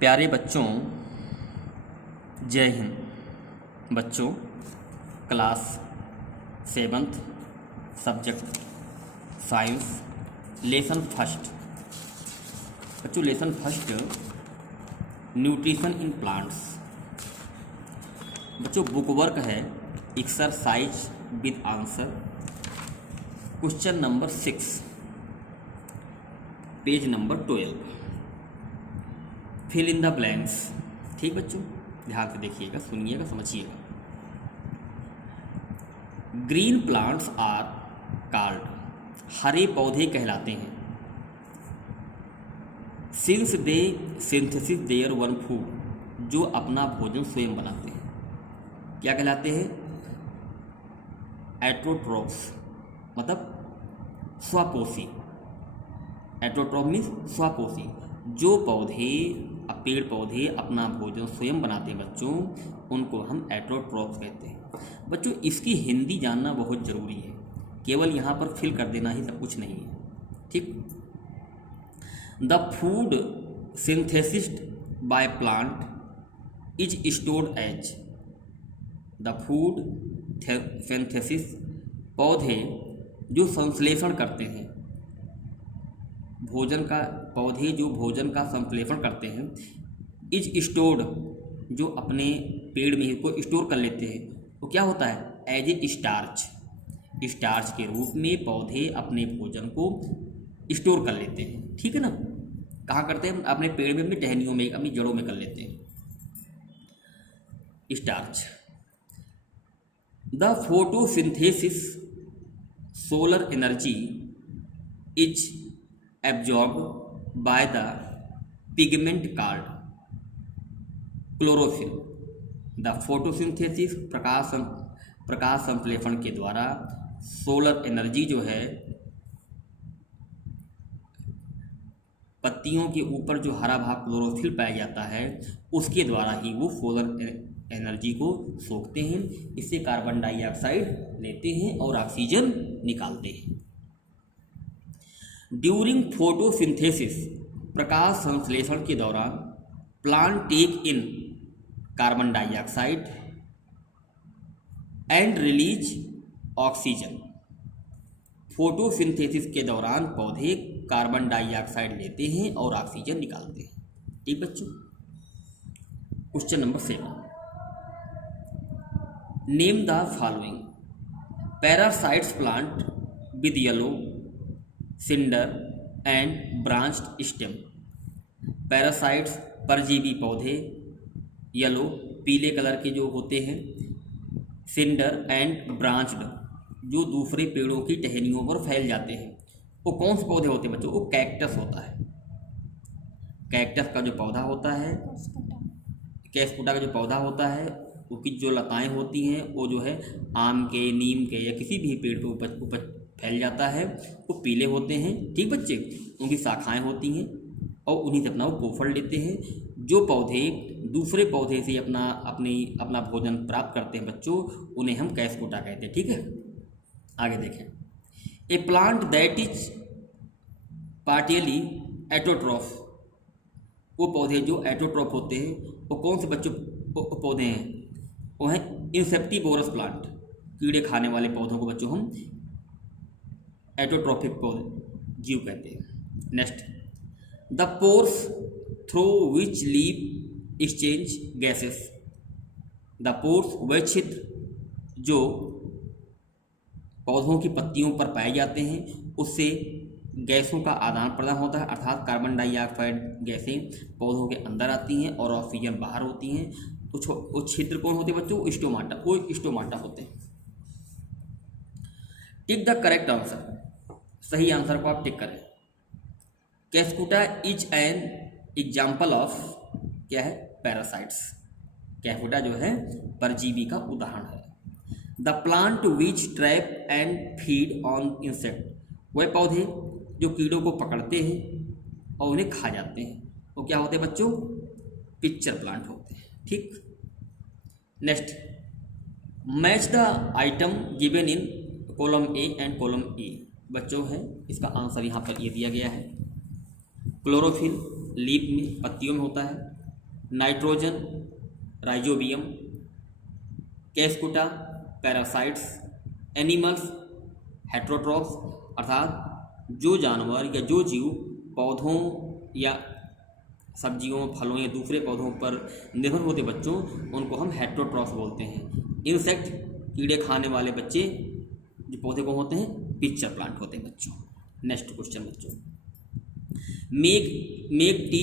प्यारे बच्चों, जय हिंद। बच्चों, class 7th subject science, lesson first. बच्चों, lesson first nutrition in plants. बच्चों, बुक वर्क है exercise with answer, question number 6, page number 12। Fill in the blanks. ठीक बच्चों, ध्यान से देखिएगा, सुनिएगा, समझिएगा। ग्रीन प्लांट्स आर कॉल्ड, हरे पौधे कहलाते हैं, since they synthesis their own food, जो अपना भोजन स्वयं बनाते हैं। क्या कहलाते हैं? एट्रोट्रोफ्स, मतलब स्वपोषी। एट्रोट्रोफ मीन्स स्वपोषी। जो पौधे, पेड़ पौधे अपना भोजन स्वयं बनाते हैं बच्चों, उनको हम एट्रोट्रोफ्स कहते हैं। बच्चों, इसकी हिंदी जानना बहुत ज़रूरी है, केवल यहाँ पर फिल कर देना ही सब कुछ नहीं है। ठीक। The food synthesized by plant is stored as, the food synthesis, पौधे जो संश्लेषण करते हैं भोजन का, पौधे जो भोजन का संश्लेषण करते हैं, इज स्टोर्ड, जो अपने पेड़ में को स्टोर कर लेते हैं, तो क्या होता है? एज ए स्टार्च, स्टार्च के रूप में पौधे अपने भोजन को स्टोर कर लेते हैं। ठीक है ना? कहाँ करते हैं? अपने पेड़ में, अपनी टहनियों में, अपनी जड़ों में कर लेते हैं starch. The photosynthesis solar energy is absorbed by the pigment called chlorophyll. The photosynthesis, प्रकाश संश्लेषण के द्वारा सोलर एनर्जी जो है, पत्तियों के ऊपर जो हरा भाग क्लोरोफिल पाया जाता है, उसके द्वारा ही वो सोलर एनर्जी को सोखते हैं। इससे कार्बन डाइऑक्साइड लेते हैं और ऑक्सीजन निकालते हैं। ड्यूरिंग फोटोसिंथेसिस, प्रकाश संश्लेषण के दौरान, plant take in carbon dioxide and release oxygen. Photosynthesis के दौरान पौधे कार्बन डाइऑक्साइड लेते हैं और ऑक्सीजन निकालते हैं। ठीक बच्चों। Question number 7, name the following parasites plant with yellow slender and branched stem. Parasites, परजीवी पौधे, येलो, पीले कलर के जो होते हैं, सिंडर एंड ब्रांच्ड, जो दूसरे पेड़ों की टहनियों पर फैल जाते हैं। वो कौन से पौधे होते हैं बच्चों? वो कैक्टस होता है। कैक्टस का जो पौधा होता है, कैस्कुटा का जो पौधा होता है, उसकी जो लताएं होती हैं, वो जो है आम के, नीम के या किसी भी पेड़ पर उपज फैल जाता है, वो पीले होते हैं। ठीक बच्चे, उनकी शाखाएं होती हैं और उन्हीं से अपना वो पोषण लेते हैं। जो पौधे दूसरे पौधे से अपना भोजन प्राप्त करते हैं बच्चों, उन्हें हम कैस्कुटा कहते हैं। ठीक है, आगे देखें। ए प्लांट दैट इज पार्टियली एटोट्रॉफ, वो पौधे जो एटोट्रॉफ होते हैं, वो कौन से बच्चों पौधे हैं? वो हैं इंसेप्टिवोरस प्लांट, कीड़े खाने वाले पौधों को बच्चों हम एटोट्रॉफिक पौधे जीव कहते हैं। Next, the pores through which leave exchange gases. The pores, वह छिद्र जो पौधों की पत्तियों पर पाए जाते हैं, उससे गैसों का आदान प्रदान होता है, अर्थात कार्बन डाइऑक्साइड गैसें पौधों के अंदर आती हैं और ऑक्सीजन बाहर होती हैं। तो वो छिद्र कौन होते हैं बच्चों? स्टोमाटा, वो स्टोमाटा होते हैं। टिक द करेक्ट आंसर, सही आंसर को आप टिक करें। कैस्कुटा इज एन एग्जाम्पल ऑफ, क्या है? पैरासाइट्स। कैस्कुटा जो है परजीवी का उदाहरण है। The plant which trap and feed on insect, वह पौधे जो कीड़ों को पकड़ते हैं और उन्हें खा जाते हैं, वो क्या होते हैं बच्चों? पिक्चर प्लांट होते हैं। ठीक। Next, match the item given in column A and column A. बच्चों है, इसका आंसर यहाँ पर ये दिया गया है। क्लोरोफिल लीफ में, पत्तियों में होता है। Nitrogen rhizobium, cuscuta parasites, animals heterotrophs अर्थात जो जानवर या जो जीव पौधों या सब्जियों फलों या दूसरे पौधों पर निर्भर होते बच्चों उनको हम हेट्रोट्रॉप्स बोलते हैं। इंसेक्ट कीड़े खाने वाले बच्चे जो पौधे को होते हैं पिक्चर प्लांट होते हैं बच्चों। नेक्स्ट क्वेश्चन बच्चों, make T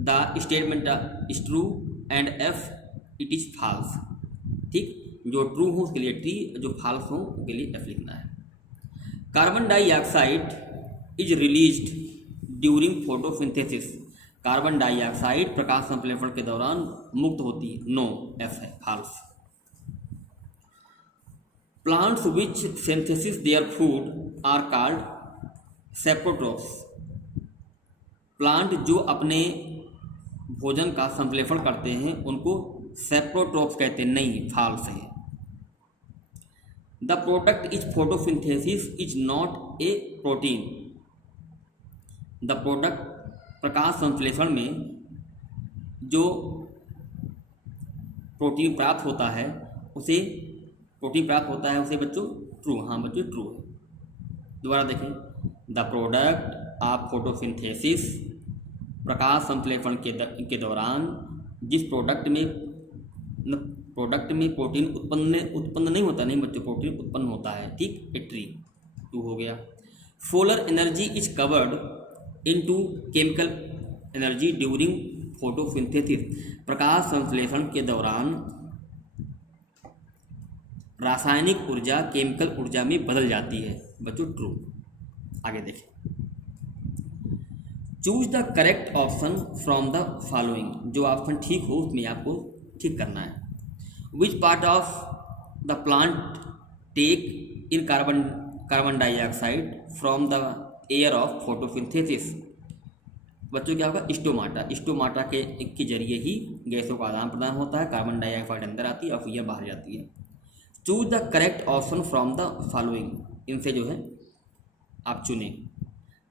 the statement is true and F it is false. ठीक, जो ट्रू हो उसके लिए टी, जो फॉल्स हो उसके लिए एफ लिखना है। Carbon dioxide is released during photosynthesis. Carbon dioxide प्रकाश संश्लेषण के दौरान मुक्त होती है, नो, एफ है, false. Plants which synthesis their food are called saprotrophs. प्लांट जो अपने भोजन का संश्लेषण करते हैं उनको सेप्रोट्रॉप्स कहते हैं, नहीं, फॉल्स है। The product is photosynthesis is not a protein. The product प्रकाश संश्लेषण में जो प्रोटीन प्राप्त होता है उसे बच्चों ट्रू, हाँ बच्चों ट्रू है। दोबारा देखें, द प्रोडक्ट ऑफ फोटोसिंथेसिस प्रकाश संश्लेषण के दौरान जिस प्रोडक्ट में प्रोटीन उत्पन्न नहीं होता, नहीं बच्चों, प्रोटीन उत्पन्न होता है, ठीक, ए ट्री, टू हो गया। Solar energy is covered into chemical energy during photosynthesis. प्रकाश संश्लेषण के दौरान रासायनिक ऊर्जा केमिकल ऊर्जा में बदल जाती है बच्चों, ट्रू। आगे देखें, choose the correct option from the following. जो ऑप्शन ठीक हो उसमें आपको ठीक करना है। Which part of the plant take in carbon dioxide from the air of photosynthesis. बच्चों क्या होगा, स्टोमाटा। स्टोमाटा के जरिए ही गैसों का आदान प्रदान होता है, कार्बन डाइऑक्साइड अंदर आती है, ऑक्सीजन बाहर जाती है। Choose the correct option from the following, इनसे जो है आप चुने।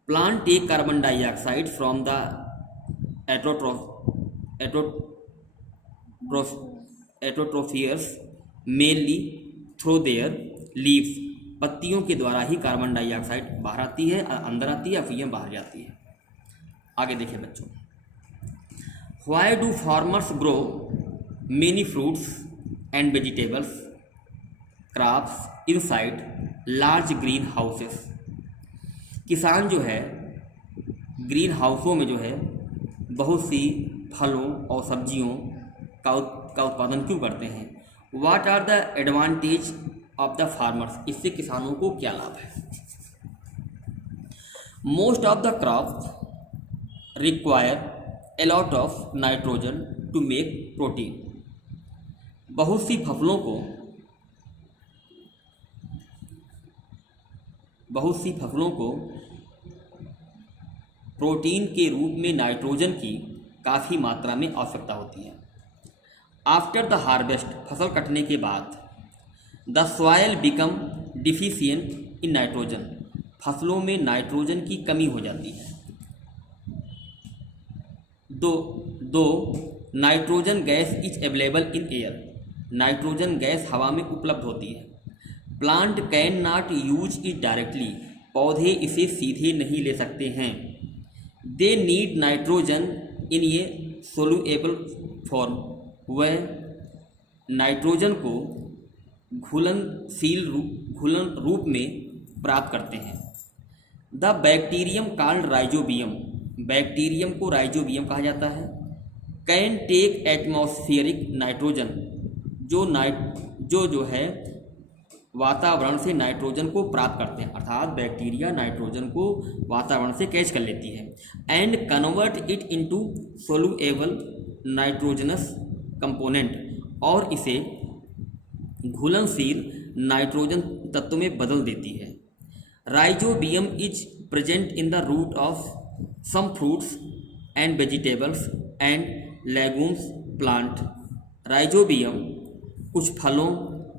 Plant take carbon dioxide from the एट्रोट्रोफियर्स मेनली थ्रू देयर लीव्स। पत्तियों के द्वारा ही कार्बन डाइऑक्साइड बाहर आती है, अंदर आती है, ऑक्सीजन बाहर जाती है। आगे देखिए बच्चों, why do farmers grow many fruits and vegetables crops inside large green houses. किसान जो है ग्रीन हाउसों में जो है बहुत सी फलों और सब्जियों का उत्पादन क्यों करते हैं। What are the advantage of the farmers. इससे किसानों को क्या लाभ है। Most of the crop require a lot of nitrogen to make protein. बहुत सी फसलों को प्रोटीन के रूप में नाइट्रोजन की काफ़ी मात्रा में आवश्यकता होती है। आफ्टर द हार्वेस्ट, फसल कटने के बाद, the soil become deficient in nitrogen. फसलों में नाइट्रोजन की कमी हो जाती है। दो nitrogen gas is available in air. Nitrogen gas हवा में उपलब्ध होती है। Plant can not use it directly. पौधे इसे सीधे नहीं ले सकते हैं। They need nitrogen in a soluble form. वह नाइट्रोजन को घुलनशील रूप में प्राप्त करते हैं। The bacterium called rhizobium. Bacterium को राइजोबियम कहा जाता है। Can take atmospheric nitrogen. जो है वातावरण से नाइट्रोजन को प्राप्त करते हैं, अर्थात बैक्टीरिया नाइट्रोजन को वातावरण से कैच कर लेती है। And convert it into soluble nitrogenous component. और इसे घुलनशील नाइट्रोजन तत्व में बदल देती है। Rhizobium is present in the root of some fruits and vegetables and legumes plant. Rhizobium कुछ फलों,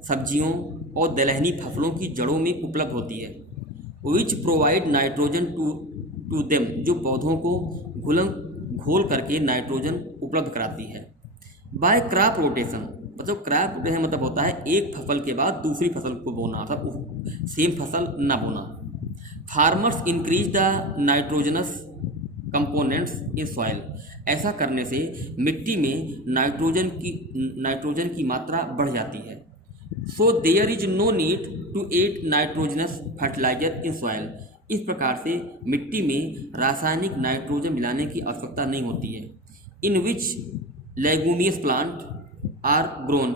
सब्जियों और दलहनी फसलों की जड़ों में उपलब्ध होती है। Which provide nitrogen to them. जो पौधों को घोल करके नाइट्रोजन उपलब्ध कराती है। बाय क्रॉप रोटेशन, मतलब क्रॉप रोटेशन मतलब होता है एक फसल के बाद दूसरी फसल को बोना, मतलब सेम फसल न बोना। Farmers increase the nitrogenous components in soil, ऐसा करने से मिट्टी में नाइट्रोजन की मात्रा बढ़ जाती है। So there is no need to add nitrogenous fertiliser in soil, इस प्रकार से मिट्टी में रासायनिक नाइट्रोजन मिलाने की आवश्यकता नहीं होती है। इन विच लेगुमियस प्लांट आर ग्रोन,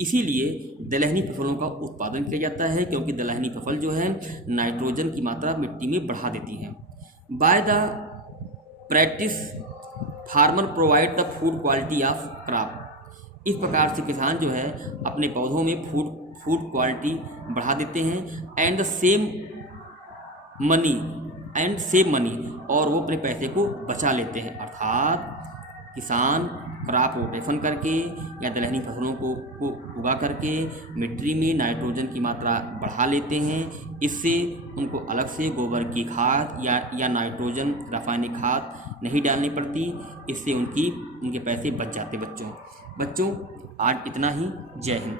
इसीलिए दलहनी फसलों का उत्पादन किया जाता है, क्योंकि दलहनी फसल जो है नाइट्रोजन की मात्रा मिट्टी में बढ़ा देती है। By the practice farmer provide the food quality of crop, इस प्रकार से किसान जो है अपने पौधों में फूड क्वालिटी बढ़ा देते हैं। एंड सेव मनी, और वो अपने पैसे को बचा लेते हैं। अर्थात किसान क्रॉप रोटेशन करके या दलहनी फसलों को उगा करके मिट्टी में नाइट्रोजन की मात्रा बढ़ा लेते हैं। इससे उनको अलग से गोबर की खाद या नाइट्रोजन रासायनिक खाद नहीं डालनी पड़ती। इससे उनके पैसे बच जाते। बच्चों आज इतना ही। जय हिंद।